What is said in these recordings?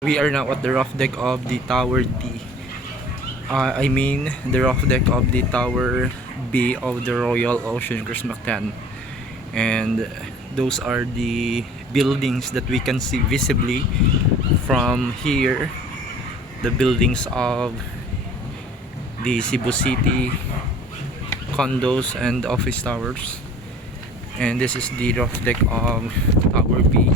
We are now at the roof deck of the Tower D. I mean the roof deck of the Tower B of the Royal Oceancrest Mactan. And those are the buildings that we can see visibly from here. The buildings of the Cebu City condos and office towers. And this is the roof deck of Tower B.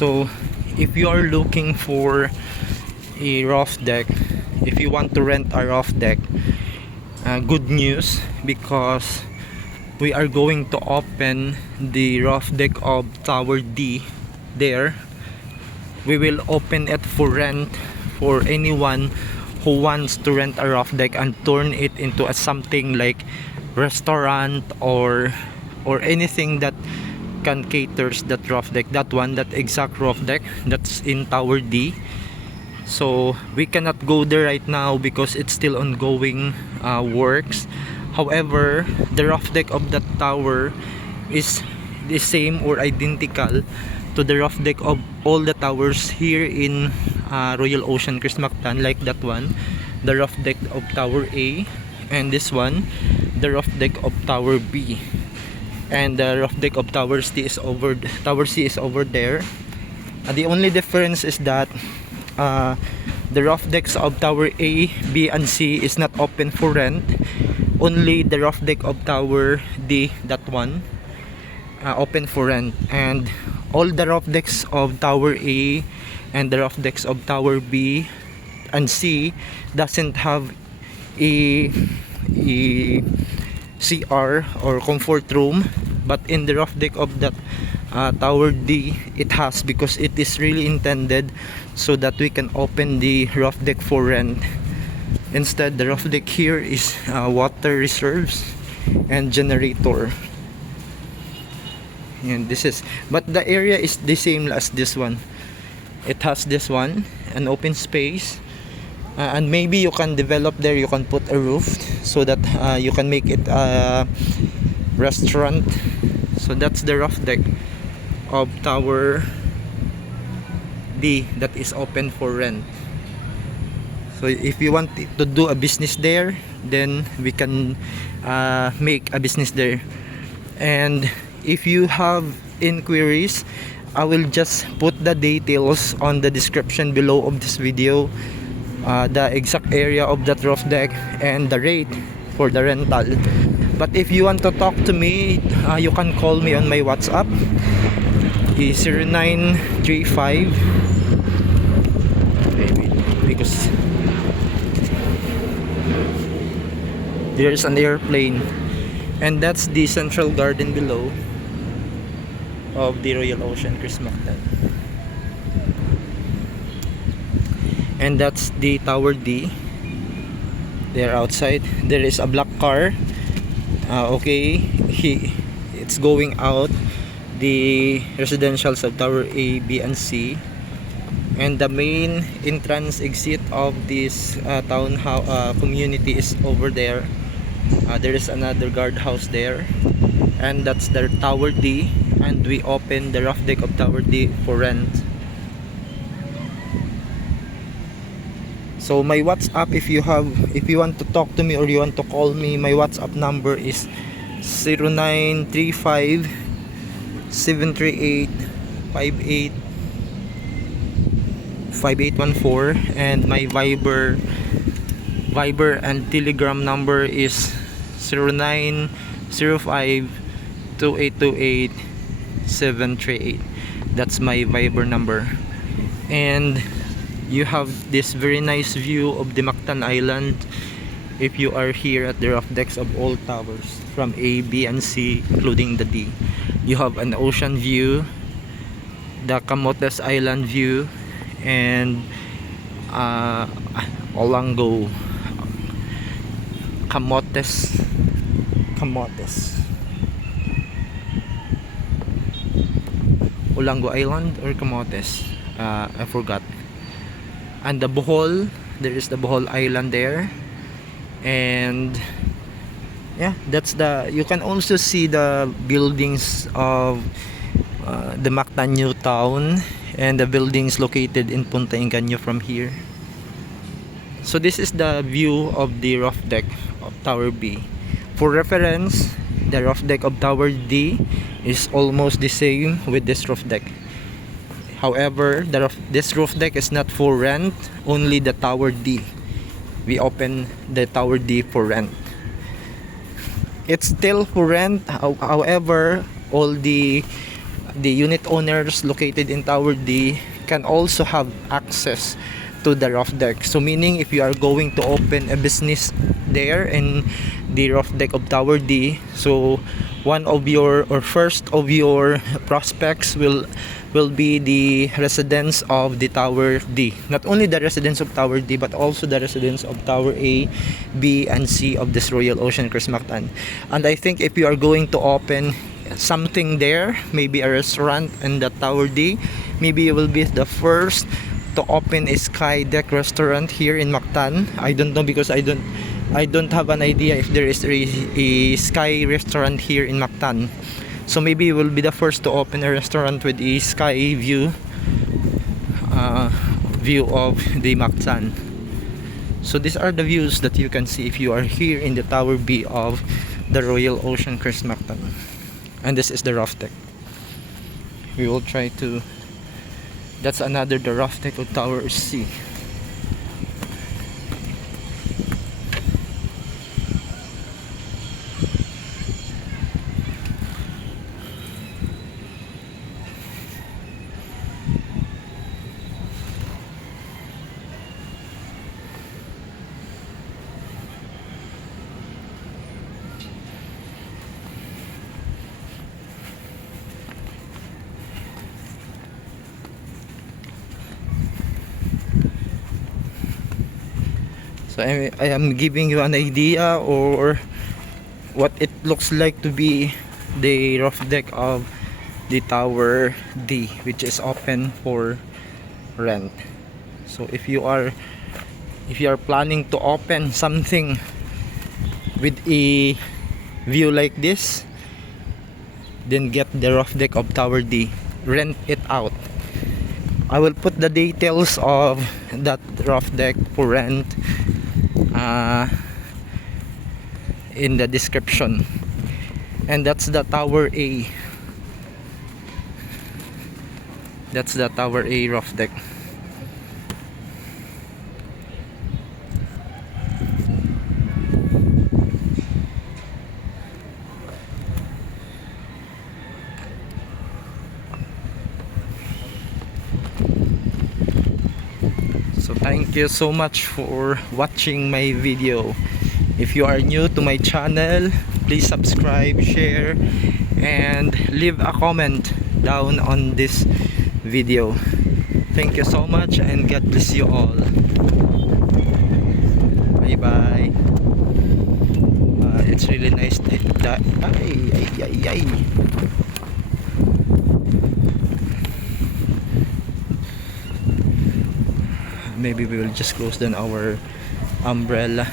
So if you are looking for a roof deck, if you want to rent a roof deck, good news, because we are going to open the roof deck of Tower D there. We will open it for rent for anyone who wants to rent a roof deck and turn it into something like restaurant or anything that can caters that roof deck, that exact roof deck that's in Tower D. So we cannot go there right now because it's still ongoing works. However, the roof deck of that tower is the same or identical to the roof deck of all the towers here in Royal Oceancrest Mactan, like that one, the roof deck of Tower A, and this one, the roof deck of Tower B. And the roof deck of Tower C is over there. The only difference is that the roof decks of Tower A, B, and C is not open for rent. Only the roof deck of Tower D, that one, open for rent. And all the roof decks of Tower A and the roof decks of Tower B and C doesn't have a CR or comfort room, but in the roof deck of that Tower D it has, because it is really intended so that we can open the roof deck for rent. Instead, the roof deck here is water reserves and generator. And this is, but the area is the same as this one. It has this one, an open space, and maybe you can develop there, you can put a roof so that you can make it a restaurant. So that's the roof deck of Tower D that is open for rent. So if you want to do a business there, then we can make a business there. And if you have inquiries, I will just put the details on the description below of this video, the exact area of that roof deck and the rate for the rental. But if you want to talk to me, you can call me on my WhatsApp. It's 0935, because there's an airplane, and that's the central garden below of the Royal Oceancrest Mactan. And that's the Tower D. There outside there is a black car. It's going out the residentials of Tower A, B, and C. And the main entrance exit of this community is over there. There is another guardhouse there, and that's the Tower D. And we open the roof deck of Tower D for rent. So my WhatsApp, if you want to talk to me or you want to call me, my WhatsApp number is 0935 738 5814, and my Viber and Telegram number is 0905 2828 738. That's my Viber number. And you have this very nice view of the Mactan Island if you are here at the roof decks of all towers from A, B, and C, including the D. You have an ocean view, the Camotes Island view, and Olango Camotes Olango Island or Camotes, I forgot. And the Bohol, there is the Bohol Island there, and yeah, that's the, you can also see the buildings of the Mactan New Town and the buildings located in Punta Ingenio from here. So this is the view of the roof deck of Tower B. For reference, the roof deck of Tower D is almost the same with this roof deck. However, this roof deck is not for rent, only the Tower D. We open the Tower D for rent. It's still for rent, however, all the unit owners located in Tower D can also have access to the roof deck. So meaning if you are going to open a business there in the roof deck of Tower D, so one of your, or first of your prospects will be the residents of the Tower D. Not only the residents of Tower D, but also the residents of Tower A, B, and C of this Royal Oceancrest Mactan. And I think if you are going to open something there, maybe a restaurant in the Tower D, maybe you will be the first to open a sky deck restaurant here in Mactan. I don't know, because I don't have an idea if there is a sky restaurant here in Mactan. So maybe you will be the first to open a restaurant with a sky view of the Mactan. So these are the views that you can see if you are here in the Tower B of the Royal Oceancrest Mactan. And this is the roof deck. We will try to, that's another, the roof deck of Tower C. So I am giving you an idea or what it looks like to be the roof deck of the Tower D, which is open for rent. So if you are planning to open something with a view like this, then get the roof deck of Tower D, rent it out. I will put the details of that roof deck for rent in the description. And that's the Tower A. That's the Tower A roof deck. So thank you so much for watching my video. If you are new to my channel, please subscribe, share, and leave a comment down on this video. Thank you so much, and God bless you all. Bye bye. It's really nice that maybe we will just close down our umbrella.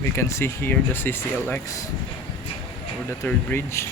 We can see here the CCLX or the third bridge.